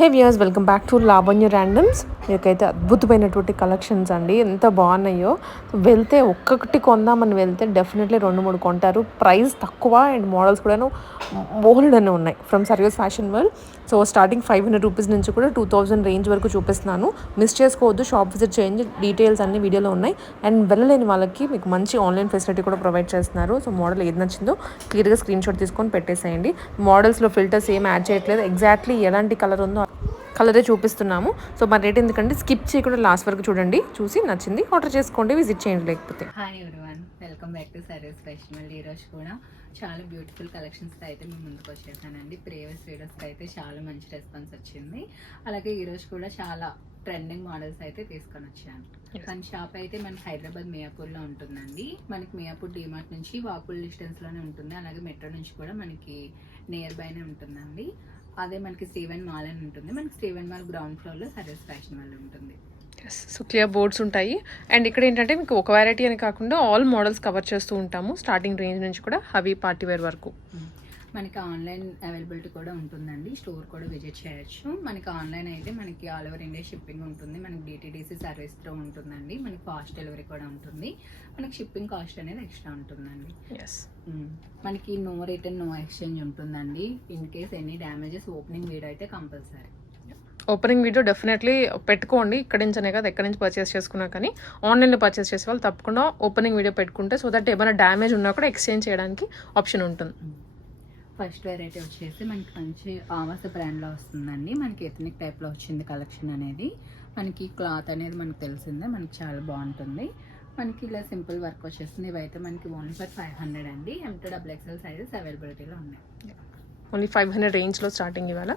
Hey viewers, welcome back to Lavanya randoms. మీకైతే అద్భుతమైనటువంటి collections అండి, ఎంత బాగున్నాయో. వెళ్తే ఒక్కొక్కటి కొందామని వెళ్తే డెఫినెట్లీ 2-3 కొంటారు. ప్రైస్ తక్కువ అండ్ మోడల్స్ కూడాను బోల్డ్ అని ఉన్నాయి from service fashion world. So starting 500 rupees నుంచి కూడా 2000 రేంజ్ వరకు చూపిస్తున్నాను. మిస్ చేసుకోవద్దు, షాప్ విజిట్ చేయండి. డీటెయిల్స్ అన్ని వీడియోలో ఉన్నాయి. అండ్ వెళ్ళలేని వాళ్ళకి మీకు మంచి ఆన్లైన్ ఫెసిలిటీ కూడా ప్రొవైడ్ చేస్తున్నారు. సో మోడల్ ఏది నచ్చిందో క్లియర్గా స్క్రీన్ షాట్ తీసుకొని పెట్టేసేయండి. మోడల్స్లో ఫిల్టర్స్ ఏం యాడ్ చేయట్లేదు, ఎగ్జాక్ట్లీ ఎలాంటి కలర్ ఉందో కలరే చూపిస్తున్నాము. సో మన రేట్ ఎందుకంటే స్కిప్ చేయకుండా లాస్ట్ వరకు చూడండి, చూసి నచ్చింది ఆర్డర్ చేసుకోండి, విజిట్ చేయండి. లేకపోతే hi everyone, welcome back to service fashion. ఈరోజు కూడా చాలా బ్యూటిఫుల్ కలెక్షన్స్తో అయితే మేము ముందుకు వచ్చేసానండి. ప్రీవియస్ వీడియోస్కి అయితే చాలా మంచి రెస్పాన్స్ వచ్చింది. అలాగే ఈరోజు కూడా చాలా ట్రెండింగ్ మోడల్స్ అయితే తీసుకొని వచ్చాను. మన షాప్ అయితే మనకి హైదరాబాద్ మియాపూర్లో ఉంటుందండి. మనకి మియాపూర్ డిమార్ట్ నుంచి వాకుల్ డిస్టెన్స్లోనే ఉంటుంది. అలాగే మెట్రో నుంచి కూడా మనకి నియర్ బైనే ఉంటుందండి. అదే మనకి స్టీవెన్ మాల్ అని ఉంటుంది. మనకి స్టీవెన్ మాల్ గ్రౌండ్ ఫ్లోర్లో సర్వీస్ ఫ్యాషన్ మాల్ ఉంటుంది. సో క్లియర్ బోర్డ్స్ ఉంటాయి. అండ్ ఇక్కడ ఏంటంటే మీకు ఒక వెరైటీ అని కాకుండా ఆల్ మోడల్స్ కవర్ చేస్తూ ఉంటాము. స్టార్టింగ్ రేంజ్ నుంచి కూడా హవీ పార్టీ వేర్ వరకు. మనకి ఆన్లైన్ అవైలబిలిటీ కూడా ఉంటుందండి. స్టోర్ కూడా విజిట్ చేయొచ్చు. మనకి ఆన్లైన్ అయితే మనకి ఆల్ ఓవర్ ఇండియా షిప్పింగ్ ఉంటుంది. మనకి DTDC సర్వీస్తో ఉంటుందండి. మనకి ఫాస్ట్ డెలివరీ కూడా ఉంటుంది. మనకి షిప్పింగ్ కాస్ట్ అనేది ఎక్స్ట్రా ఉంటుందండి. మనకి నో రిటర్న్ నో ఎక్స్చేంజ్ ఉంటుందండి. In case any damages opening video అయితే కంపల్సరీ. ఓపెనింగ్ వీడియో డెఫినెట్లీ పెట్టుకోండి. ఇక్కడి నుంచనే కదా, ఎక్కడి నుంచి పర్చేస్ చేసుకున్నా కానీ ఆన్లైన్లో పర్చేస్ చేసే వాళ్ళు తప్పకుండా ఓపెనింగ్ వీడియో పెట్టుకుంటే సో దట్ ఏమైనా డ్యామేజ్ ఉన్నా కూడా ఎక్స్చేంజ్ చేయడానికి ఆప్షన్ ఉంటుంది. ఫస్ట్ వెరైటీ వచ్చేసి మనకి మంచి ఆవాస బ్రాండ్లో వస్తుందండి. మనకి ఎథనిక్ టైప్లో వచ్చింది కలెక్షన్ అనేది. మనకి క్లాత్ అనేది మనకు తెలిసిందే, మనకి చాలా బాగుంటుంది. మనకి ఇలా సింపుల్ వర్క్ వచ్చేస్తుంది. ఇవైతే మనకి ఓన్లీ ఫర్ 500 అండి. M2XXL సైజెస్ అవైలబిలిటీలో ఉన్నాయి. ఓన్లీ 500 రేంజ్లో స్టార్టింగ్ ఇవాళ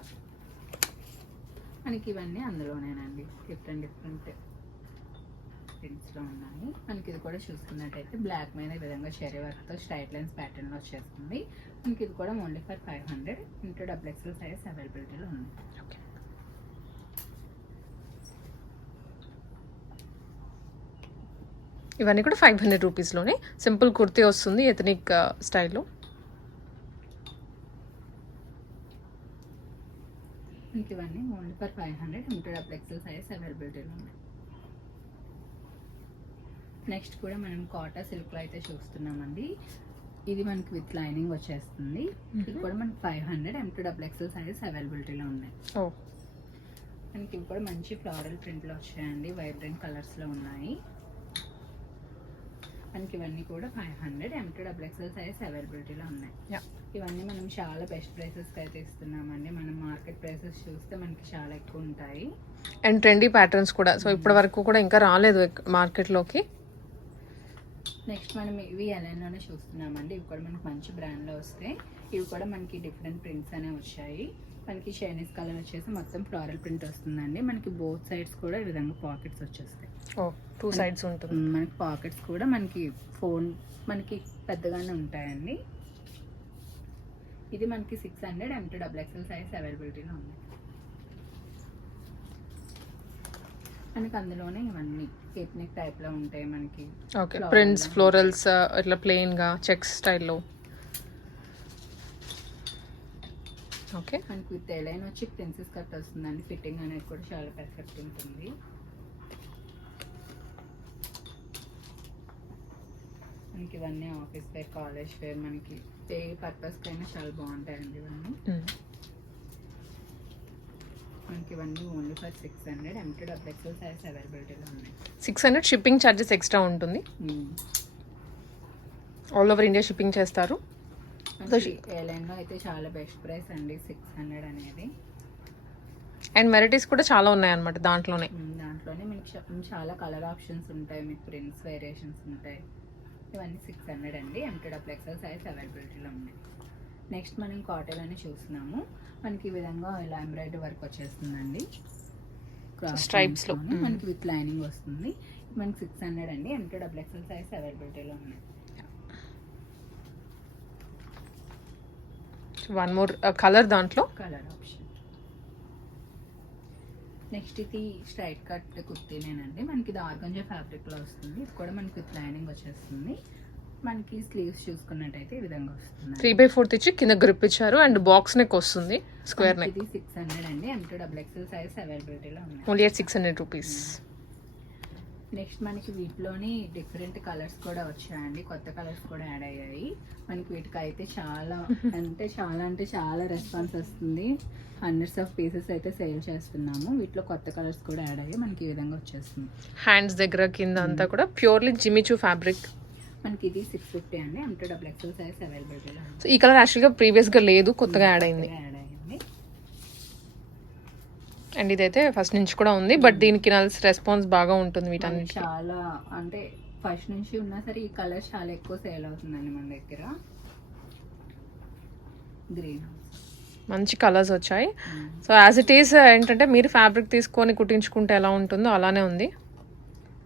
మనకి ఇవన్నీ అందులోనేనండి. డిఫరెంట్ ప్రింట్స్లో ఉన్నాయి. మనకి ఇది కూడా చూసుకున్నట్టయితే బ్లాక్ మీద ఈ విధంగా చెరీ వర్క్తో స్ట్రైట్ లైన్స్ ప్యాటర్న్లో వచ్చేస్తుంది. మనకి ఇది కూడా ఓన్లీ ఫర్ 500. M2XXL సైజ్ అవైలబిలిటీలో ఉంది. ఇవన్నీ కూడా 500 రూపీస్లోనే సింపుల్ కుర్తీ వస్తుంది ఎథనిక్ స్టైల్లో. మనకి ఇవన్నీ ఓన్లీ ఫర్ 500. M2XXL సైజ్ అవైలబిలిటీలో ఉన్నాయి. నెక్స్ట్ కూడా మనం కాటా సిల్క్లో అయితే చూస్తున్నామండి. ఇది మనకి విత్ లైనింగ్ వచ్చేస్తుంది. ఇది కూడా మనకి 500. M2XXL సైజ్ అవైలబిలిటీలో ఉన్నాయి. మనకి ఇవి కూడా మంచి ఫ్లోరల్ ప్రింట్లో వచ్చాయండి. వైబ్రెంట్ కలర్స్లో ఉన్నాయి. మనకి ఇవన్నీ కూడా 500. M2XXL సైజ్ అవైలబిలిటీలో ఉన్నాయి. ఇవన్నీ మనం చాలా బెస్ట్ ప్రైసెస్కి అయితే ఇస్తున్నామండి. మనం మార్కెట్ ప్రైసెస్ చూస్తే మనకి చాలా ఎక్కువ ఉంటాయి. అండ్ ట్రెండీ ప్యాటర్న్స్ కూడా. సో ఇప్పటి వరకు కూడా ఇంకా రాలేదు మార్కెట్లోకి. నెక్స్ట్ మనం ఇవి ఎలైన్లోనే చూస్తున్నామండి. ఇవి కూడా మనకి మంచి బ్రాండ్లో వస్తాయి. ఇవి కూడా మనకి డిఫరెంట్ ప్రింట్స్ అనేవి వచ్చాయి. మనకి చైనీస్ కలర్ వచ్చేసి మొత్తం ఫ్లోరల్ ప్రింట్ వస్తుందండి. మనకి బోత్ సైడ్స్ కూడా ఈ విధంగా పాకెట్స్ వచ్చేస్తాయి. 2 సైడ్స్ ఉంటుంది. మనకి పాకెట్స్ కూడా మనకి ఫోన్ మనకి పెద్దగానే ఉంటాయండి. ఇది మనకి 600. M2XXL సైజ్ అవైలబిలిటీలో ఉంది. మనకి అందులోనే ఇవన్నీ ఎథనిక్ టైప్లో ఉంటాయి. మనకి ఓకే, ప్రింట్స్ ఫ్లోరల్స్ ఇట్లా ప్లెయిన్గా చెక్స్ స్టైల్లో. ఓకే, మనకి విత్ ఎలైన్ వచ్చి ప్రిన్సెస్ కట్ వస్తుందండి. ఫిట్టింగ్ అనేది కూడా చాలా పర్ఫెక్ట్ ఉంటుంది. మనకి ఇవన్నీ ఆఫీస్ వేర్, కాలేజ్ వేర్, మనకి ఏ పర్పస్కి అయినా చాలా బాగుంటాయండి ఇవన్నీ. మనకి ఇవన్నీ ఓన్లీ ఫర్ 600. M2XXL సైజ్ అవైలబిలిటీలో ఉన్నాయి. 600 షిప్పింగ్ ఛార్జెస్ ఎక్స్ట్రా ఉంటుంది. ఆల్ ఓవర్ ఇండియా షిప్పింగ్ చేస్తారు. ఎయిర్లైన్లో అయితే చాలా బెస్ట్ ప్రైస్ అండి 600 అనేది. అండ్ వెరైటీస్ కూడా చాలా ఉన్నాయి అన్నమాట దాంట్లోనే. మీకు చాలా కలర్ ఆప్షన్స్ ఉంటాయి. మీకు ప్రింట్స్ వేరియేషన్స్ ఉంటాయి. ఇవన్నీ 600 అండి. M2XXL సైజ్ అవైలబిలిటీలో ఉన్నాయి. నెక్స్ట్ మనం కాటన్ అని చూస్తున్నాము. మనకి ఈ విధంగా ఇలా ఎంబ్రాయిడరీ వర్క్ వచ్చేస్తుందండి. స్ట్రైప్స్లో మనకి విత్ లైనింగ్ వస్తుంది. మనకి 600 అండి. M2XXL సైజ్ అవైలబిలిటీలో ఉన్నాయి. వన్ మోర్ కలర్ దాంట్లో కలర్ ఆప్షన్. నెక్స్ట్ ఇది స్ట్రైట్ కట్ కుర్తీనేనండి. మనకి ఇది ఆర్గంజా ఫ్యాబ్రిక్లో వస్తుంది. ఇది కూడా మనకి విత్ లైనింగ్ వచ్చేస్తుంది. మనకి స్లీవ్స్ చూసుకున్నట్టయితే ఈ విధంగా వస్తుంది. 3/4 ఇచ్చి కింద గ్రిప్ ఇచ్చారు అండ్ బాక్స్ నెక్ వస్తుంది, స్క్వేర్ నెక్. ఇది 600 అండి. M2 XXL సైజ్ అవైలబిలిటీలో ఉన్నాయి. Only at 600 rupees. నెక్స్ట్ మనకి వీటిలోని డిఫరెంట్ కలర్స్ కూడా వచ్చాయండి, కొత్త కలర్స్ కూడా యాడ్ అయ్యాయి. మనకి వీటికి అయితే చాలా అంటే చాలా రెస్పాన్స్ వస్తుంది. హండ్రెడ్స్ ఆఫ్ పీసెస్ అయితే సేల్ చేస్తున్నాము. వీటిలో కొత్త కలర్స్ కూడా యాడ్ అయ్యాయి. మనకి ఈ విధంగా వచ్చేస్తుంది. హ్యాండ్స్ దగ్గర కింద అంతా కూడా ప్యూర్లీ జిమిచూ ఫ్యాబ్రిక్. మనకి ఇది 650 అండి. M2 XXL సైజ్ అవైలబిలిటీలో ఉంది. సో ఈ కలర్ యాక్చువల్గా ప్రీవియస్గా లేదు, కొత్తగా యాడ్ అయింది. యాడ్ అయ్యింది. అండ్ ఇదైతే ఫస్ట్ నుంచి కూడా ఉంది, బట్ దీనికి రెస్పాన్స్ బాగా ఉంటుంది వీటన్నిటికి. చాలా అంటే ఫస్ట్ నుంచి ఉన్నా సరే ఈ కలర్ చాలా ఎక్కువ సేల్ అవుతుందండి మన దగ్గర. గ్రీన్ మంచి కలర్స్ వచ్చాయి. సో యాజ్ ఇట్ ఈస్ ఏంటంటే మీరు ఫ్యాబ్రిక్ తీసుకొని కుట్టించుకుంటే ఎలా ఉంటుందో అలానే ఉంది.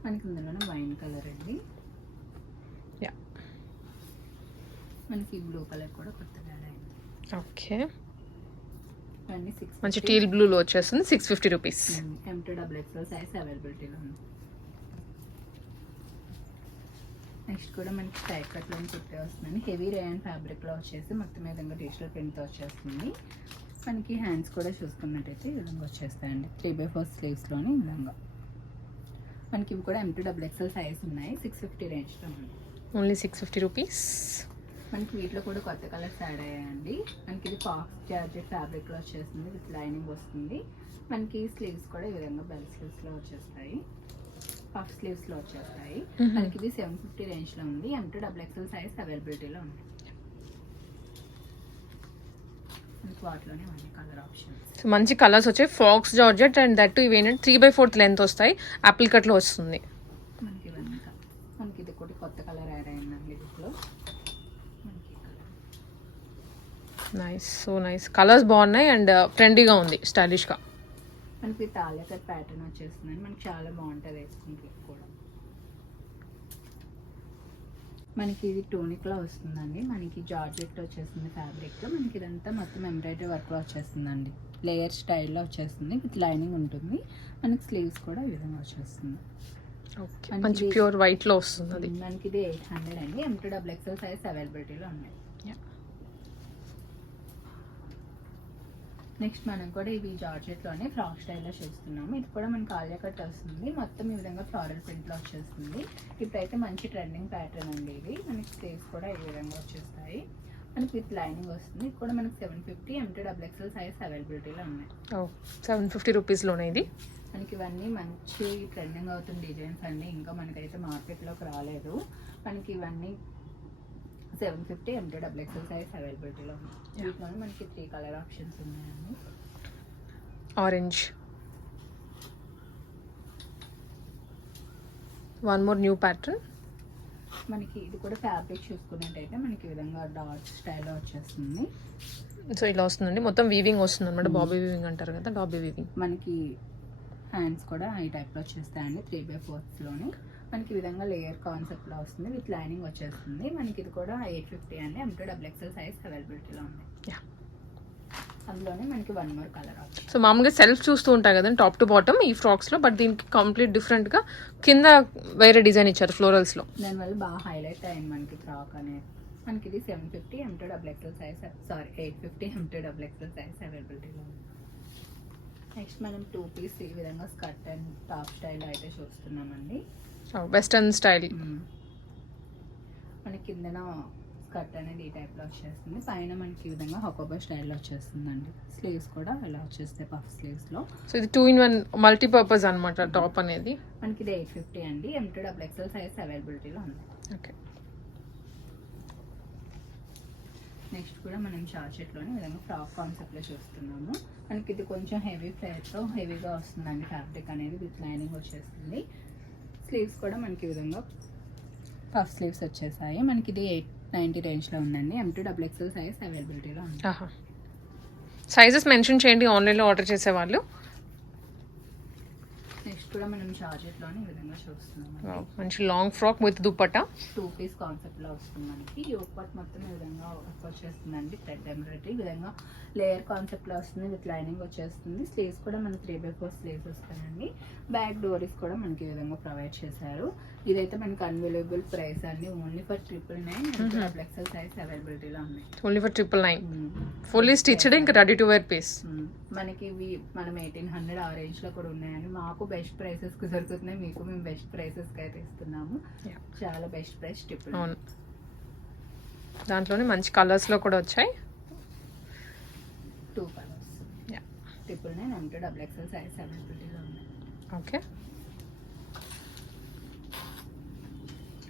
మనకి ఇందులోనే వైన్ కలర్ అండి. యా, మనకి బ్లూ కలర్ కూడా కొత్తగా యాడ్ అయింది. ఓకే, ఇవన్నీ మంచి టీల్ బ్లూలో వచ్చేస్తుంది. 650 రూపీస్. M2 XXL సైజ్ అవైలబిలిటీలో ఉంది. నెక్స్ట్ కూడా మనకి టైప్ కట్లో కుట్టే వస్తుందండి. హెవీ రేయన్ ఫ్యాబ్రిక్లో వచ్చేసి మొత్తం ఈ విధంగా డిజిటల్ ప్రింట్తో వచ్చేస్తుంది. మనకి హ్యాండ్స్ కూడా చూసుకున్నట్టయితే ఈ విధంగా వచ్చేస్తాయండి. 3/4 స్లీవ్స్లోని ఈ విధంగా. మనకి ఇవి కూడా M2 XXL సైజ్ ఉన్నాయి. 650 రేంజ్లో ఉంది. Only 650 rupees. మనకి వీటిలో కూడా కొత్త కలర్స్ యాడ్ అయ్యాయండి. మనకి ఇది ఫాక్స్ జార్జెట్ ఫ్యాబ్రిక్లో వచ్చేస్తుంది, విత్ లైనింగ్ వస్తుంది. మనకి స్లీవ్స్ కూడా ఈ విధంగా బెల్ స్లీవ్స్లో వచ్చేస్తాయి, పఫ్ స్లీవ్స్లో వచ్చేస్తాయి. మనకి ఇది 750 రేంజ్లో ఉంది. M2 XXL సైజ్ అవైలబిలిటీలో ఉంది. మనకి వాటిలోనే అన్ని కలర్ ఆప్షన్స్. మంచి కలర్స్ వచ్చాయి. ఫాక్స్ జార్జెట్ అండ్ దట్ ఇవి ఏంటంటే 3/4 లెంత్ వస్తాయి, యాపిల్ కట్లో వస్తుంది. మనకి ఇవన్నీ మనకి ఇది కూడా కొత్త కలర్ యాడ్ అయిందండి దీంట్లో. Nice, so nice. కలర్స్ బాగున్నాయి అండ్ ట్రెండీగా ఉంది, స్టైలిష్గా. మనకి తాలియా కట్ ప్యాటర్న్ వచ్చేస్తుందండి. మనకి చాలా బాగుంటుంది వేసుకుంటే కూడా. మనకి ఇది టోనిక్లో వస్తుందండి. మనకి జార్జెట్ వచ్చేస్తుంది ఫ్యాబ్రిక్. మనకి ఇదంతా మొత్తం ఎంబ్రాయిడరీ వర్క్లో వచ్చేస్తుందండి. లేయర్ స్టైల్లో వచ్చేస్తుంది, విత్ లైనింగ్ ఉంటుంది. మనకి స్లీవ్స్ కూడా ఈ విధంగా వచ్చేస్తుంది. ఓకే, మంచి ప్యూర్ వైట్లో వస్తుంది అది. మనకి ఇది 800 అండి. M2 XXL సైజ్ అవైలబిలిటీలో ఉన్నాయి. నెక్స్ట్ మనం కూడా ఇవి జార్జెట్లోనే ఫ్రాక్ స్టైల్లో చూస్తున్నాము. ఇది కూడా మనకి ఆలియా కట్ వస్తుంది. మొత్తం ఈ విధంగా ఫ్లోరల్ ప్రింట్లో వచ్చేస్తుంది. ఇప్పుడైతే మంచి ట్రెండింగ్ ప్యాటర్న్ అండి ఇది. మనకి స్లీవ్స్ కూడా ఈ విధంగా వచ్చేస్తాయి. మనకి విత్ లైనింగ్ వస్తుంది. ఇది కూడా మనకి 750 M2 XXL సైజ్ అవైలబిలిటీలో ఉన్నాయి. 750 రూపీస్లోనే ఇది. మనకి ఇవన్నీ మంచి ట్రెండింగ్ అవుతున్న డిజైన్స్ అండి. ఇంకా మనకైతే మార్కెట్లోకి రాలేదు. మనకి ఇవన్నీ 750 M2 XXL సైజ్ అవైలబిలిటీలో ఉంది. వీటిలోనే మనకి 3 కలర్ ఆప్షన్స్ ఉన్నాయండి. Orange, one more new pattern. మనకి ఇది కూడా ఫ్యాబ్రిక్ చూసుకున్నట్టయితే మనకి ఈ విధంగా డాట్ స్టైల్లో వచ్చేస్తుంది. సో ఇలా వస్తుందండి, మొత్తం వీవింగ్ వస్తుంది అనమాట. బాబీ వీవింగ్ అంటారు కదా, డాబీ వీవింగ్. మనకి హ్యాండ్స్ కూడా ఈ టైప్లో వచ్చేస్తాయండి. 3/4లోని మనకి ఈ విధంగా లేయర్ కాన్సెప్ట్లో వస్తుంది, విత్ లైనింగ్ వచ్చేస్తుంది. మనకి ఇది కూడా 850 అండి. M2 XXL సైజ్ అవైలబిలిటీలో ఉంది. అందులోనే మనకి one more colour option. So మామూలుగా సెల్ఫ్ చూస్తూ ఉంటాయి కదండి టాప్ టు బాటమ్ ఈ ఫ్రాక్స్లో, బట్ దీనికి కంప్లీట్ డిఫరెంట్గా కింద వేరే డిజైన్ ఇచ్చారు ఫ్లోరల్స్లో. దానివల్ల బాగా హైలైట్ అయింది మనకి ఫ్రాక్ అనేది. మనకి ఇది 750 M2 XXL size, 850 M2 XXL size అవైలబిలిటీలో ఉంది. నెక్స్ట్ మనం 2 పీస్ ఈ విధంగా స్కర్ట్ అండ్ టాప్ స్టైల్ అయితే చూస్తున్నామండి. Western style. మనకి కిందన స్కర్ట్ అనేది ఈ టైప్లో వచ్చేస్తుంది. పైన మనకి ఈ విధంగా హకోబా స్టైల్లో వచ్చేస్తుందండి. స్లీవ్స్ కూడా ఇలా వచ్చేస్తాయి, పఫ్ స్లీవ్స్లో. సో ఇది 2-in-1 మల్టీపర్పస్ అనమాట టాప్ అనేది. మనకి ఇది 850 అండి. M2 XXL సైజ్ అవైలబిలిటీలో ఉంది. ఓకే, నెక్స్ట్ కూడా మనం జార్జెట్లోనే విధంగా ఫ్రాక్ కాన్సెప్ట్లో చూస్తున్నాము. మనకి ఇది కొంచెం హెవీ ఫ్లేర్తో హెవీగా వస్తుందండి ఫ్యాబ్రిక్ అనేది, విత్ లైనింగ్ వచ్చేస్తుంది. స్లీవ్స్ కూడా మనకి ఈ విధంగా పఫ్ స్లీవ్స్ వచ్చేసాయి. మనకి ఇది 890 రేంజ్లో ఉందండి. M2 XXL సైజ్ అవైలబిలిటీలో ఉంది. సైజెస్ మెన్షన్ చేయండి ఆన్లైన్లో ఆర్డర్ చేసేవాళ్ళు. నెక్స్ట్ కూడా మనం జార్జెట్లోనే ఈ విధంగా చూస్తున్నాము. మంచి long frock with dupatta. 2 piece కాన్సెప్ట్లో వస్తుంది మనకి. యోక్ పార్ట్ మొత్తం ఈ విధంగా వచ్చేస్తుందండి. థ్రెడ్ ఎంబ్రాయిడరీ ఈ విధంగా లేయర్ కాన్సెప్ట్లో వస్తుంది, విత్ లైనింగ్ వచ్చేస్తుంది. స్లీవ్స్ కూడా మనకి 3/4 స్లీవ్స్ వస్తాయండి. బ్యాక్ డోరీస్ కూడా మనకి ఈ విధంగా ప్రొవైడ్ చేశారు. ఇదైతే మనకి అన్వైలబుల్ ప్రైస్ అండి, only for 999. Double XL size అవైలబిలిటీలో ఉన్నాయి. Only for 999. ఫుల్లీ స్టిచ్డ్, ఇంకా రెడీ టు వేర్ పీస్. మనకి ఇవి మనం 1800 ఆ రేంజ్ లో కూడా ఉన్నాయండి. మాకు బెస్ట్ ప్రైసెస్ కి దొరుకుతున్నాయి, మీకు మేము బెస్ట్ ప్రైసెస్ కి అయితే ఇస్తున్నాము. చాలా బెస్ట్ ప్రైస్ ట్రిపుల్. అవును, దాంట్లోనే మంచి కలర్స్ లో కూడా వచ్చాయి. 2 కలర్స్. 999 అంటే డబుల్ ఎక్స్ఎల్ సైజ్ అవైలబిలిటీలో ఉన్నాయి. ఓకే,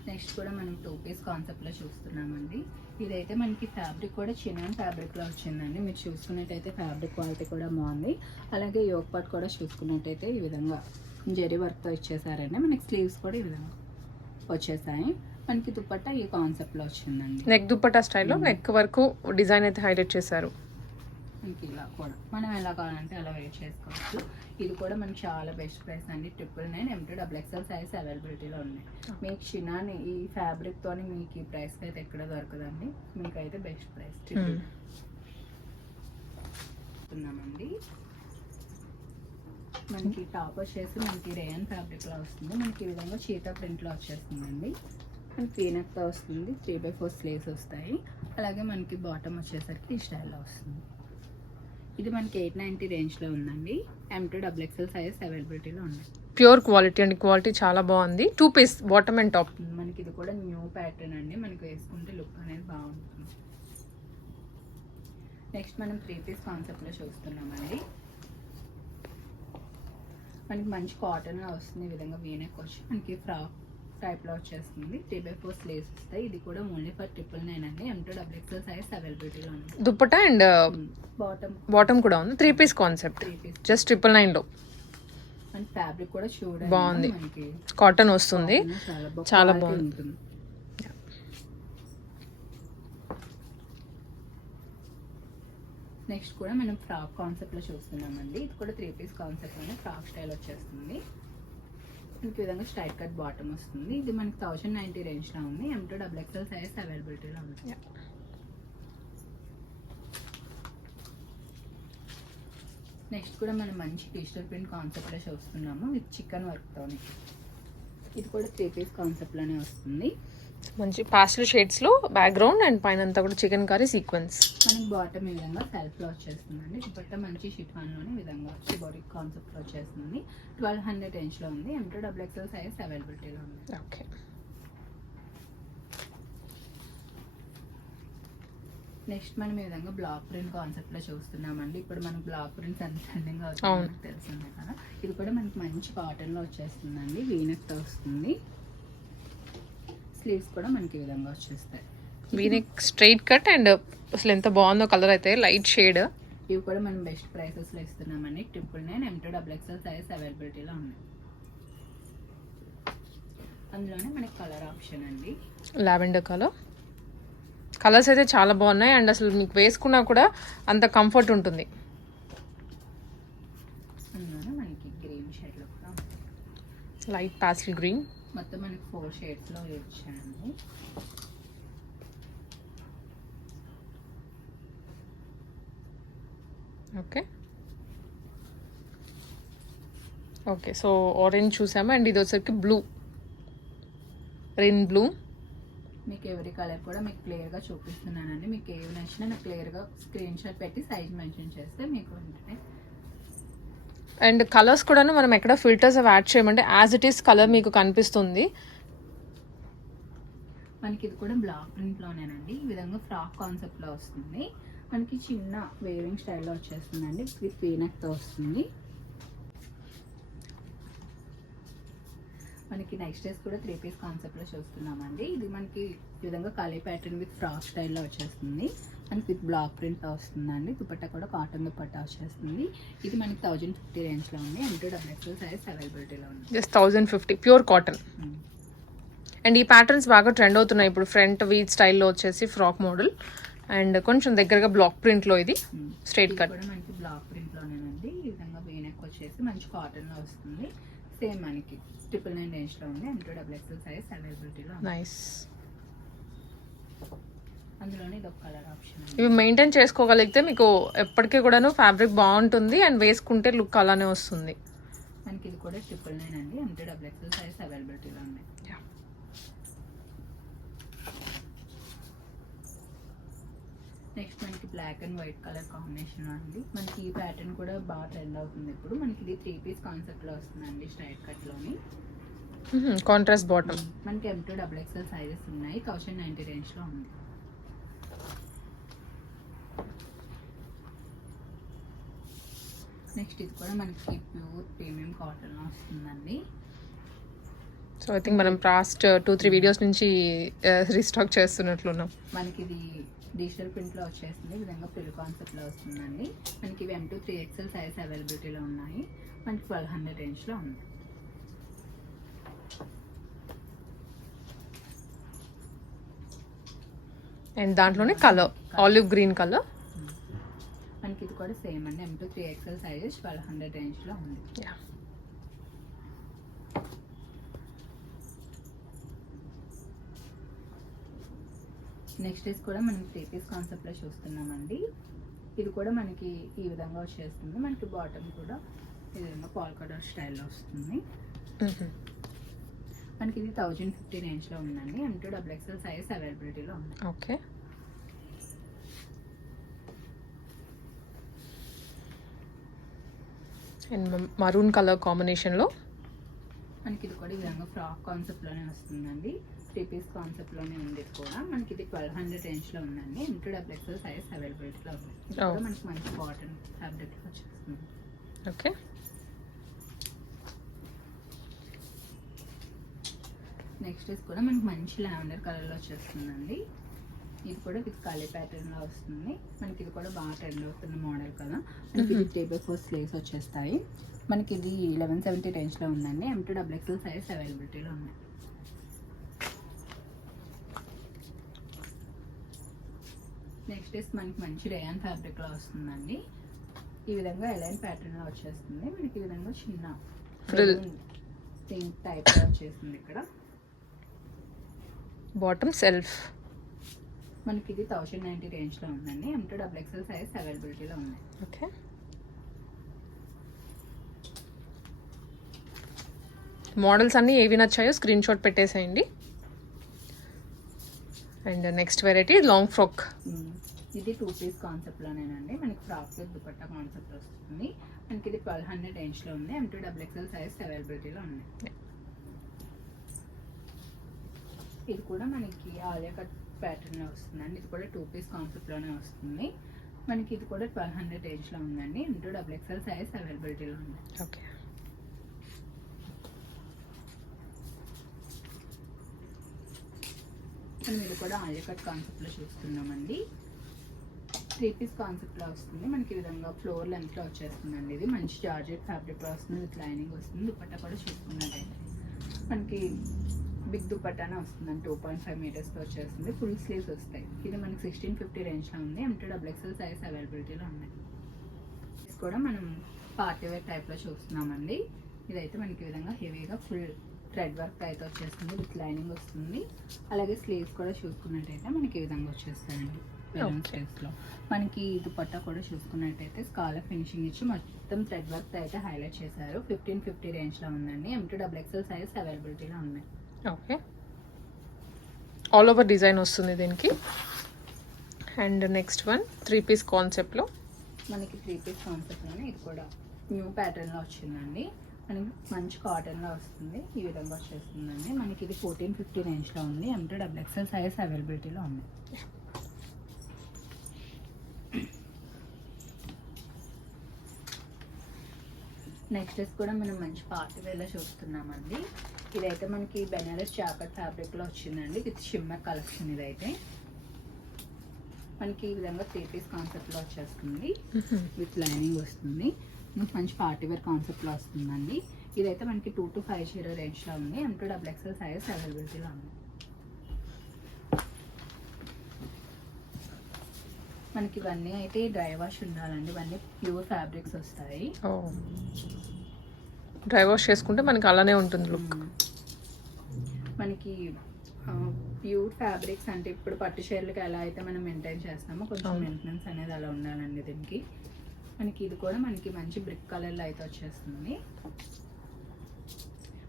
నెక్స్ట్ కూడా మనం 2 పీస్ కాన్సెప్ట్ లో చూస్తున్నామండి. ఇదైతే మనకి ఫ్యాబ్రిక్ కూడా చిన్న ఫ్యాబ్రిక్ లో వచ్చిందండి. మీరు చూసుకున్నట్టయితే ఫ్యాబ్రిక్ క్వాలిటీ కూడా బాగుంది. అలాగే యోగ్ పార్ట్ కూడా చూసుకున్నట్టయితే ఈ విధంగా జెరీ వర్క్ తో ఇచ్చేసారండి. మనకి స్లీవ్స్ కూడా ఈ విధంగా వచ్చేసాయి. మనకి దుపట్టా ఈ కాన్సెప్ట్ లో వచ్చిందండి. నెక్ దుపట్టా స్టైల్లో నెక్ వరకు డిజైన్ అయితే హైలైట్ చేశారు. మనకి ఇలా కూడా మనం ఎలా కావాలంటే అలా వెయిట్ చేసుకోవచ్చు. ఇది కూడా మనకి చాలా బెస్ట్ ప్రైస్ అండి, 999. M2 డబుల్ ఎక్స్ఎల్ సైజ్ అవైలబిలిటీలో ఉన్నాయి. మీకు చిన్న ఈ ఫ్యాబ్రిక్ తోని మీకు ఈ ప్రైస్ అయితే ఎక్కడ దొరకదండి. మీకు అయితే బెస్ట్ ప్రైస్ చెప్తున్నామండి. మనకి టాప్ వచ్చేసి మనకి రేయన్ ఫ్యాబ్రిక్ లో వస్తుంది. మనకి ఈ విధంగా చీతా ప్రింట్ లో వచ్చేస్తుందండి. మనకి పీనక్ తో వస్తుంది. 3/4 స్లీవ్స్ వస్తాయి. అలాగే మనకి బాటమ్ వచ్చేసరికి ఈ స్టైల్లో వస్తుంది. ఇది మనకి 890 రేంజ్ లో ఉందండి. M2 డబుల్ ఎక్స్ఎల్ సైజ్ అవైలబిలిటీలో ఉన్నాయి. ప్యూర్ క్వాలిటీ అండి, క్వాలిటీ చాలా బాగుంది. 2 పీస్ బాటమ్ అండ్ టాప్. మనకి ఇది కూడా న్యూ ప్యాటర్న్ అండి, మనకి వేసుకుంటే లుక్ అనేది బాగుంటుంది. నెక్స్ట్ మనం 3 పీస్ కాన్సెప్ట్ లో చూస్తున్నామండి. మనకి మంచి కాటన్ గా వస్తుంది. ఈ విధంగా వీనెక్ వచ్చి మనకి ఫ్రాక్ టైప్ లో వచ్చేస్తుంది. 3/4 స్లీవ్స్ వస్తాయి. ఇది కూడా ఓన్లీ ఫర్ 999 అండి. M2 డబుల్ ఎక్స్ఎల్ సైజ్ అవైలబిలిటీలో ఉంది. దుపట్టా అండ్ బాటమ్ కూడా ఉంది. 3 పీస్ కాన్సెప్ట్, 3 పీస్ జస్ట్ 999 లో. అండ్ ఫ్యాబ్రిక్ కూడా చూడండి బాగుంది, మనకి కాటన్ వస్తుంది, చాలా బాగుంది. ఉంటుంది. నెక్స్ట్ కూడా మనం ఫ్రాక్ కాన్సెప్ట్ లో చూస్తున్నామండి. ఇది కూడా 3 పీస్ కాన్సెప్ట్ లోనే ఫ్రాక్ స్టైల్ వచ్చేస్తుంది. ఈ విధంగా స్ట్రైట్ కట్ బాటమ్ వస్తుంది. ఇది మనకి 1090 రేంజ్ లో ఉంది. M2 డబుల్ ఎక్స్ఎల్ సైజ్ అవైలబిలిటీలో ఉంది. నెక్స్ట్ కూడా మనం మంచి డిజిటల్ ప్రింట్ కాన్సెప్ట్ లో చూస్తున్నాము విత్ చికెన్ వర్క్ తోని. ఇది కూడా 3 పీస్ కాన్సెప్ట్ లోనే వస్తుంది. మంచి పాస్టల్ షేడ్స్ లో బ్యాక్గ్రౌండ్ అండ్ పైన అంతా కూడా చికెన్ కర్రీ సీక్వెన్స్. మనకి బాటమ్ ఈ విధంగా సెల్ఫ్ లో వచ్చేస్తుందండి. దుపట్టా మంచి షిఫాన్ లోనే ఈ విధంగా బాడీ కాన్సెప్ట్ లో వచ్చేస్తుంది. 1200 రేంజ్ లో ఉంది. M2 డబుల్ ఎక్స్ఎల్ సైజ్ అవైలబిలిటీలో ఉంది. ఓకే, నెక్స్ట్ మనం ఈ విధంగా బ్లాక్ ప్రింట్ కాన్సెప్ట్ లో చూస్తున్నామండి. ఇప్పుడు మనకి బ్లాక్ ప్రింట్స్ ఎంత ట్రెండింగ్ అవుతుంది తెలిసిందే కదా. ఇది కూడా మనకి మంచి కాటన్ లో వచ్చేస్తుందండి. వీనెక్ తో వస్తుంది. స్లీవ్స్ కూడా మనకి ఈ విధంగా వచ్చేస్తాయి. వీనెక్ స్ట్రైట్ కట్ అండ్ అసలు ఎంత బాగుందో కలర్ అయితే, లైట్ షేడ్. ఇవి కూడా మనం బెస్ట్ ప్రైసెస్ లో ఇస్తున్నామండి. 999 M2 డబుల్ ఎక్స్ఎల్ సైజ్ అవైలబిలిటీలో ఉన్నాయి. అందులోనే మనకి కలర్ ఆప్షన్ అండి, లావెండర్ కలర్. కలర్స్ అయితే చాలా బాగున్నాయి అండ్ అసలు మీకు వేసుకున్నా కూడా అంత కంఫర్ట్ ఉంటుంది. అందులోనే మనకి గ్రీన్ షేడ్ లో కూడా లైట్ పాస్టల్ గ్రీన్. మొత్తం మనకి 4 షేడ్స్ లో ఇచ్చానండి. ఓకే ఓకే, సో ఆరెంజ్ చూసాము అండ్ ఇది వచ్చరికి బ్లూ, రెయిన్ బ్లూ. మీకు ఎవరి కలర్ కూడా మీకు క్లియర్గా చూపిస్తున్నానండి. మీకు ఏవి నచ్చినా నాకు క్లియర్గా స్క్రీన్ షాట్ పెట్టి సైజ్ మెన్షన్ చేస్తే మీకు వెంటనే. అండ్ కలర్స్ కూడాను మనం ఎక్కడ ఫిల్టర్స్ అవి యాడ్ చేయమంటే యాజ్ ఇట్ ఈస్ కలర్ మీకు కనిపిస్తుంది. మనకి ఇది కూడా బ్లాక్ ప్రింట్ లోనేనండి. ఈ విధంగా ఫ్రాక్ కాన్సెప్ట్ లో వస్తుంది. మనకి చిన్న వేవింగ్ స్టైల్లో వచ్చేస్తుందండి. విత్ వీనెక్ తో వస్తుంది. మనకి నెక్స్ట్ డేస్ కూడా 3 పీస్ కాన్సెప్ట్ లో చూస్తున్నామండి. ఇది మనకి ఈ విధంగా కలీ ప్యాటర్న్ విత్ ఫ్రాక్ స్టైల్లో వచ్చేస్తుంది. మనకి విత్ బ్లాక్ ప్రింట్ వస్తుందండి. దుపట్టా కూడా కాటన్ దుపట్టా వచ్చేస్తుంది. ఇది మనకి 1050 రేంజ్ లో ఉంది. M2 డబుల్ ఎక్స్ఎల్ సైజ్ అవైలబిలిటీలో ఉంది. Just 1050 pure cotton. అండ్ ఈ ప్యాటర్న్స్ బాగా ట్రెండ్ అవుతున్నాయి ఇప్పుడు. ఫ్రంట్ వీట్ స్టైల్లో వచ్చేసి ఫ్రాక్ మోడల్ అండ్ కొంచెం దగ్గరగా బ్లాక్ ప్రింట్ లో ఇది స్ట్రైట్ కట్ కూడా మనకి బ్లాక్ ప్రింట్ లోనేనండి. ఈ విధంగా వీనెక్ వచ్చేసి మంచి కాటన్ లో వస్తుంది. సేమ్ మనకి 999 రేంజ్ లో ఉంది. M2 డబుల్ ఎక్స్ఎల్ సైజ్ అవైలబిలిటీలో ఉంది. నైస్. అందులోనే ఇది ఒక కలర్ ఆప్షన్. ఇవి మెయింటైన్ చేసుకోగలిగితే మీకు ఎప్పటికీ కూడాను ఫ్యాబ్రిక్ బాగుంటుంది అండ్ వేసుకుంటే లుక్ అలానే వస్తుంది. మనకి ఇది కూడా 999 అండి. MT XXL సైజ్ అవైలబిలిటీలో ఉన్నాయి. నెక్స్ట్ మనకి black and white colour combination అండి. మనకి ఈ ప్యాటర్న్ కూడా బాగా ట్రెండ్ అవుతుంది ఇప్పుడు. మనకి ఇది 3 పీస్ కాన్సెప్ట్లో వస్తుందండి, స్ట్రైట్ కట్లోని. Contrast bottom. మనకి M2 XXL సైజెస్ ఉన్నాయి. 1090 రేంజ్లో ఉంది. నెక్స్ట్ ఇది కూడా మనకి ప్యూర్ ప్రీమియం కాటన్లో వస్తుందండి. సో ఐ థింక్ మనం లాస్ట్ 2-3 వీడియోస్ నుంచి రీస్టాక్ చేస్తున్నట్లున్నాం. మనకి ఇది డిజిటల్ ప్రింట్లో వచ్చేస్తుంది. ఈ విధంగా పిల్ కాన్సెప్ట్లో వస్తుందండి. మనకి ఇవి M2 3XL సైజ్ అవైలబిలిటీలో ఉన్నాయి. మనకి 1200 రేంజ్లో ఉంది. అండ్ దాంట్లోనే కలర్ ఆలివ్ గ్రీన్ కలర్. మనకి ఇది కూడా సేమ్ అండి. M2 3XL సైజెస్ 1200 రేంజ్లో ఉంది. నెక్స్ట్ కూడా మనం 3 పీస్ కాన్సెప్ట్లో చూస్తున్నామండి. ఇది కూడా మనకి ఈ విధంగా వచ్చేస్తుంది. మనకి బాటమ్ కూడా ఈ విధంగా పాల్కా డాట్ స్టైల్లో వస్తుంది. మనకి ఇది 1050 రేంజ్లో ఉందండి. M2 XXL సైజ్ అవైలబిలిటీలో ఉంది. ఓకే. అండ్ మరూన్ కలర్ కాంబినేషన్లో మనకి ఇది కూడా ఈ విధంగా ఫ్రాక్ కాన్సెప్ట్లోనే వస్తుందండి. 3 పీస్ కాన్సెప్ట్లోనే ఉంది ఇది కూడా. మనకి ఇది 1200 రేంజ్లో ఉందండి. M2 XXL సైజ్ అవైలబిలిటీలో ఉంది. ఇది కూడా మనకి మంచి కాటన్ ఫ్యాబ్రిక్లో వచ్చేస్తుంది. ఓకే. నెక్స్ట్ కూడా మనకి మంచి లావెండర్ కలర్లో వచ్చేస్తుందండి. ఇది కూడా విత్ కలీ ప్యాటర్న్లో వస్తుంది. మనకి ఇది కూడా బాగా ట్రెండ్ అవుతుంది మోడల్ కదా. మనకి ఇది 3/4 స్లీవ్స్ వచ్చేస్తాయి. మనకి ఇది 1170 రేంజ్లో ఉందండి. M2 XXL సైజ్ అవైలబిలిటీలో ఉంది. నెక్స్ట్ మనకి మంచి రేయాన్ ఫ్యాబ్రిక్లో వస్తుందండి. ఈ విధంగా ఎలైన్ ప్యాటర్న్లో వచ్చేస్తుంది. మనకి ఈ విధంగా చిన్న పింక్ టైప్లో వచ్చేస్తుంది. ఇక్కడ బాటమ్ సెల్ఫ్. మనకి ఇది 1090 రేంజ్లో ఉందండి. M2 XXL సైజ్ అవైలబిలిటీలో ఉంది. ఓకే. మోడల్స్ అన్నీ ఏవి నచ్చాయో స్క్రీన్ షాట్ పెట్టేసేయండి. And next variety long frock. ఇది 2 పీస్ కాన్సెప్ట్లోనేనండి. మనకి ఫ్రాక్ విత్ దుపట్టా కాన్సెప్ట్ వస్తుంది. మనకి ఇది 1200 రేంజ్లో ఉంది. M2 XXL సైజ్ అవైలబిలిటీలో ఉంది. ఇది కూడా మనకి ఆలియా కట్ ప్యాటర్న్లో వస్తుందండి. ఇది కూడా 2 పీస్ కాన్సెప్ట్లోనే వస్తుంది. మనకి ఇది కూడా 1200 రేంజ్లో ఉందండి. M2 XXL సైజ్ అవైలబిలిటీలో ఉంది. ఓకే. మనం ఇది కూడా ఆలియా కట్ కాన్సెప్ట్లో చూస్తున్నామండి. 3 పీస్ కాన్సెప్ట్లో వస్తుంది. మనకి ఈ విధంగా ఫ్లోర్ లెంత్లో వచ్చేస్తుందండి. ఇది మంచి జార్జెట్ ఫ్యాబ్రిక్లో వస్తుంది. విత్ లైనింగ్ వస్తుంది. దుపట్టా కూడా చూసుకున్నట్టయితే మనకి బిగ్ దుపట్టానే వస్తుందండి. 2.5 మీటర్స్తో వచ్చేస్తుంది. ఫుల్ స్లీవ్స్ వస్తాయి. ఇది మనకి 1650 రేంజ్లో ఉంది. M2 XXL సైజ్ అవైలబిలిటీలో ఉన్నాయి. ఇది కూడా మనం పార్టీ వేర్ టైప్లో చూస్తున్నామండి. ఇదైతే మనకి ఈ విధంగా హెవీగా ఫుల్ థ్రెడ్ వర్క్ అయితే వచ్చేస్తుంది. విత్ లైనింగ్ వస్తుంది. అలాగే స్లీవ్స్ కూడా చూసుకున్నట్టయితే మనకి ఈ విధంగా వచ్చేస్తాయండి. స్లీవ్స్లో మనకి దుపట్టా కూడా చూసుకున్నట్టయితే స్కాలప్ ఫినిషింగ్ ఇచ్చి మొత్తం థ్రెడ్ వర్క్ అయితే హైలైట్ చేశారు. 1550 రేంజ్లో ఉందండి. M2 XXL సైజ్ అవైలబిలిటీలో ఉన్నాయి. ఓకే. ఆల్ ఓవర్ డిజైన్ వస్తుంది దీనికి. అండ్ నెక్స్ట్ వన్ 3 పీస్ కాన్సెప్ట్లో. మనకి 3 పీస్ కాన్సెప్ట్లోనే ఇది కూడా న్యూ ప్యాటర్న్లో వచ్చిందండి. మనకి మంచి కాటన్లో వస్తుంది. ఈ విధంగా వచ్చేస్తుందండి. మనకి ఇది 1450 రేంజ్లో ఉంది. M2 XXL సైజ్ అవైలబిలిటీలో ఉంది. నెక్స్ట్ కూడా మనం మంచి పార్టీ వేర్లో చూస్తున్నామండి. ఇదైతే మనకి బెనారస్ చాకట్ ఫ్యాబ్రిక్లో వచ్చిందండి. With shimmer collection. ఇదైతే మనకి ఈ విధంగా 3 పీస్ కాన్సెప్ట్లో వచ్చేస్తుంది. విత్ లైనింగ్ వస్తుంది. మనకి మంచి పార్టీ వేర్ కాన్సెప్ట్లో వస్తుందండి. ఇదైతే మనకి 2250 రేంజ్లో ఉంది. M2 XXL సైజ్ అవైలబిలిటీలో ఉంది. మనకి ఇవన్నీ అయితే డ్రై వాష్ ఉండాలండి. ఇవన్నీ ప్యూర్ ఫ్యాబ్రిక్స్ వస్తాయి. డ్రై వాష్ చేసుకుంటే మనకి అలానే ఉంటుంది లుక్. మనకి ప్యూర్ ఫ్యాబ్రిక్స్ అంటే ఇప్పుడు పట్టు చీరలకి ఎలా అయితే మనం మెయింటైన్ చేస్తామో కొంచెం మెయింటెనెన్స్ అనేది అలా ఉండాలండి దీనికి. మనకి ఇది కూడా మనకి మంచి బ్రిక్ కలర్లో అయితే వచ్చేస్తుంది.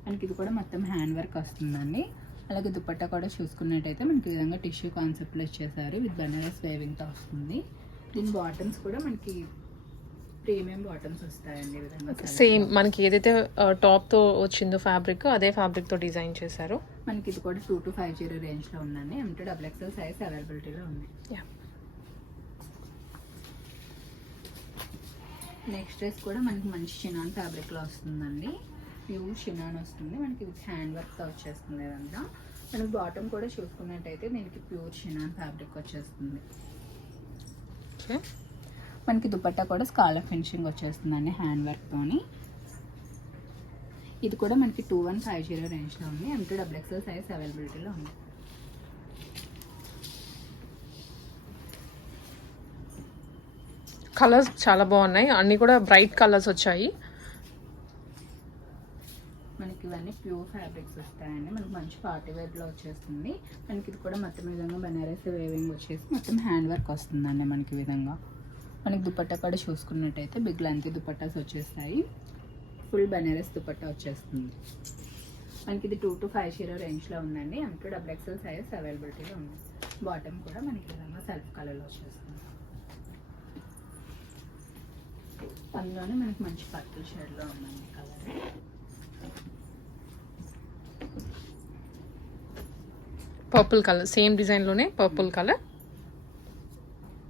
మనకి ఇది కూడా మొత్తం హ్యాండ్ వర్క్ వస్తుందండి. అలాగే దుపట్టా కూడా చూసుకున్నట్టయితే మనకి ఈ విధంగా టిష్యూ కాన్సెప్ట్లో ఇచ్చేసారు. విత్ బనారస్ వేవింగ్తో వస్తుంది. దీని బాటమ్స్ కూడా మనకి ప్రీమియం బాటమ్స్ వస్తాయండి. ఈ విధంగా సేమ్ మనకి ఏదైతే టాప్తో వచ్చిందో ఫ్యాబ్రిక్, అదే ఫ్యాబ్రిక్తో డిజైన్ చేశారు. మనకి ఇది కూడా 2250 రేంజ్లో ఉందండి. M2XXL సైజ్ అవైలబిలిటీలో ఉంది. నెక్స్ట్ డ్రెస్ కూడా మనకి మంచి చినాన్ ఫ్యాబ్రిక్లో వస్తుందండి. ప్యూర్ చినాన్ వస్తుంది. మనకి విత్ హ్యాండ్ వర్క్తో వచ్చేస్తుంది ఇదంతా. మనకి బాటమ్ కూడా చూసుకున్నట్టయితే దీనికి ప్యూర్ చినాన్ ఫ్యాబ్రిక్ వచ్చేస్తుంది. మనకి దుపట్టా కూడా స్కాలర్ ఫినిషింగ్ వచ్చేస్తుందండి హ్యాండ్ వర్క్తోని. ఇది కూడా మనకి 2150 రేంజ్లో ఉంది. M2XXL సైజ్ అవైలబిలిటీలో ఉంది. కలర్స్ చాలా బాగున్నాయి, అన్నీ కూడా బ్రైట్ కలర్స్ వచ్చాయి. మనకి ఇవన్నీ ప్యూర్ ఫ్యాబ్రిక్స్ వస్తాయండి. మనకి మంచి పార్టీ వేర్లో వచ్చేస్తుంది. మనకి ఇది కూడా మొత్తం విధంగా బనారస్ వేవింగ్ వచ్చేసి మొత్తం హ్యాండ్ వర్క్ వస్తుందండి. మనకి విధంగా మనకి దుపట్టా కూడా చూసుకున్నట్టయితే బిగ్ లెంత్ దుపట్టాస్ వచ్చేస్తాయి. ఫుల్ బనారస్ దుపట్టా వచ్చేస్తుంది. మనకి ఇది 2250 రేంజ్లో ఉందండి. M2XXL సైజ్ అవైలబిలిటీలో ఉంది. బాటమ్ కూడా మనకి విధంగా సెల్ఫ్ కలర్లో వచ్చేస్తుంది. అందులోనే మనకి మంచి పర్పుల్ షేడ్లో ఉందండి కలర్. పర్పుల్ కలర్ సేమ్ డిజైన్లోనే పర్పుల్ కలర్.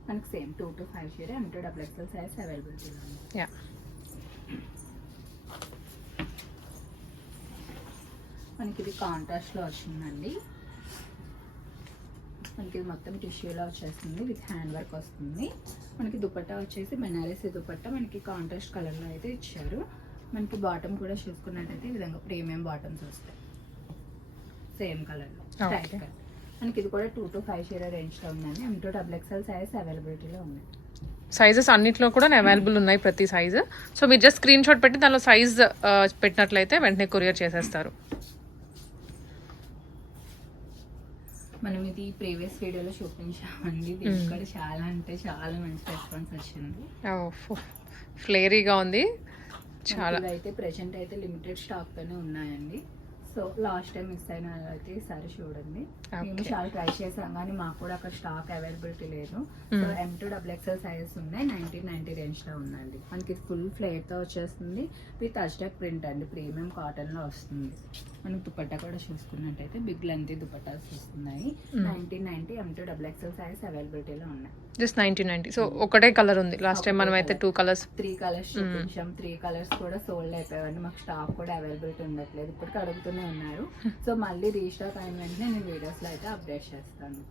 మనకి సేమ్ 2250 M2XXL సైజ్ అవైలబిలిటీలో ఉంది. మనకి ఇది కాంట్రాస్ట్లో వచ్చిందండి. మనకి ఇది మొత్తం టిష్యూలో వచ్చేస్తుంది. విత్ హ్యాండ్ వర్క్ వస్తుంది. మనకి దుపట్టా వచ్చేసి బనారసి దుపట్టా మనకి కాంట్రాస్ట్ కలర్లో అయితే ఇచ్చారు. మనకి బాటమ్ కూడా చూసుకున్నట్టయితే ఈ విధంగా ప్రీమియం బాటమ్స్ వస్తాయి సేమ్ కలర్లో. మనకి ఇది కూడా 2250 రేంజ్లో ఉందండి. M2XXL సైజ్ అవైలబిలిటీలో ఉంది. సైజెస్ అన్నిట్లో కూడా అవైలబుల్ ఉన్నాయి, ప్రతి సైజు. సో మీరు జస్ట్ స్క్రీన్ షాట్ పెట్టి దానిలో సైజ్ పెట్టినట్లయితే వెంటనే కొరియర్ చేసేస్తారు. మనం ఇది ప్రీవియస్ వీడియోలో చూపించామండి. దీనికి కూడా చాలా అంటే చాలా మంచి రెస్పాన్స్ వచ్చింది. ఫ్లేరీగా ఉంది చాలా. అయితే ప్రెజెంట్ అయితే లిమిటెడ్ స్టాక్తోనే ఉన్నాయండి. సో లాస్ట్ టైం మిస్ అయిన అయితే ఈసారి చూడండి. మేము చాలా ట్రై చేసాం కానీ మాకు కూడా అక్కడ స్టాక్ అవైలబిలిటీ లేదు. సో M2XXL సైజెస్ ఉన్నాయి. 1990 రేంజ్లో ఉందండి. మనకి ఫుల్ ఫ్లేర్తో వచ్చేస్తుంది. విత్ అజ్రక్ ప్రింట్ అండి. ప్రీమియం కాటన్లో వస్తుంది. మనకి దుపట్టా కూడా చూసుకున్నట్టయితే బిగ్ లెంత్ దుపట్టాస్ వస్తున్నాయి. 1990 M2XXL సైజ్ అవైలబిలిటీలో ఉన్నాయి. జస్ట్ 1990. సో ఒకటే కలర్ ఉంది. లాస్ట్ టైం మనం అయితే 2 కలర్స్ 3 కలర్స్ చూపించాం. 3 కలర్స్ కూడా సోల్డ్ అయిపోయాయండి. మాకు స్టాక్ కూడా అవైలబిలిటీ ఉండట్లేదు. ఇప్పటికి అడుగుతూనే ఉన్నారు. సో మళ్ళీ రీస్టాక్ అయిన వెంటనే నేను వీడియోస్లో అయితే అప్డేట్ చేస్తాను.